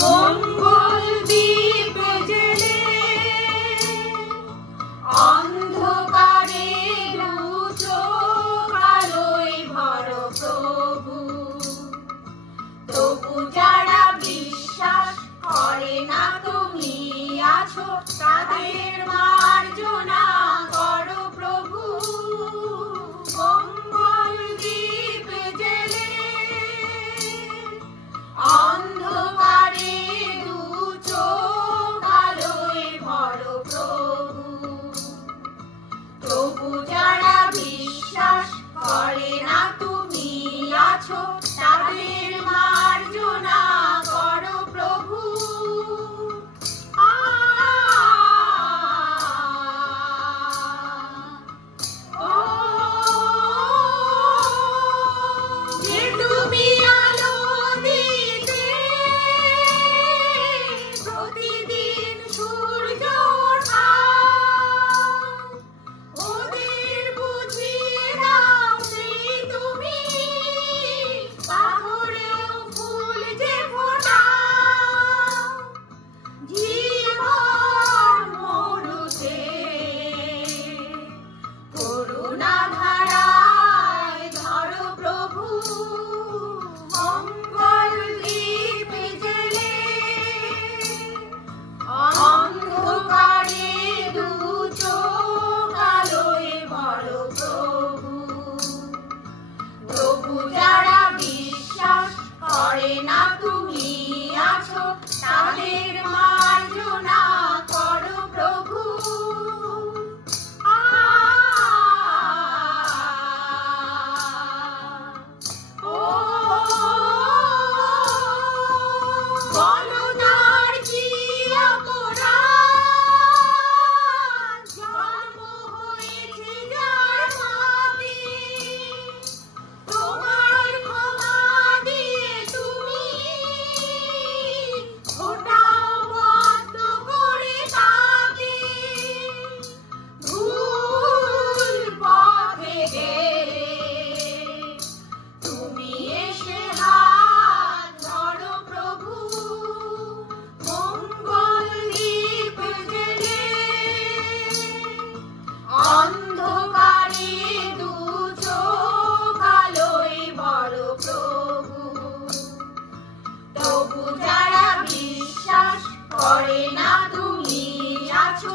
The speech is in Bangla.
মঙ্গল দীপ জ্বেলে অন্ধকারে দু চোখ আলোয় ভর প্রভু। তবু যারা বিশ্বাস করে না তুমি আছো, তাদের মার্জনা করো প্রভু। মঙ্গল দীপ জ্বেলে অন্ধকারে দু চোখ আলোয় ভর প্রভু। তবু যারা বিশ্বাস করে না তুমি আছো, তাদের মার্জনা করো প্রভু। যে তুমি আলো দিতে প্রতিদিন সূর্য ওঠা, ওদের বুঝিয়ে দাও সেই তুমি পাথরেও ফুল যে ফোটাও। জীবন মরুতে করুণা ধারায় ধরো প্রভু। মঙ্গল দীপ জ্বেলে অন্ধকারে দু চোখ আলোয় ভরো প্রভু। তবু যারা বিশ্বাস করে না তুমি আছো, তাদের মার্জনা করো প্রভু। বলো তার কি অপরাধ, জন্ম হয়েছে যার পাপে, তোমার ক্ষমা দিয়ে তুমি ওটাও বদ্ধ করে তাকে। ভুল পথে গেলে তুমি এসে হাত ধরো প্রভু। মঙ্গল দীপ জ্বেলে অন্ধকারে দু চোখ আলোয় ভরো প্রভু। তবু যারা বিশ্বাস করে না তুমি আছো,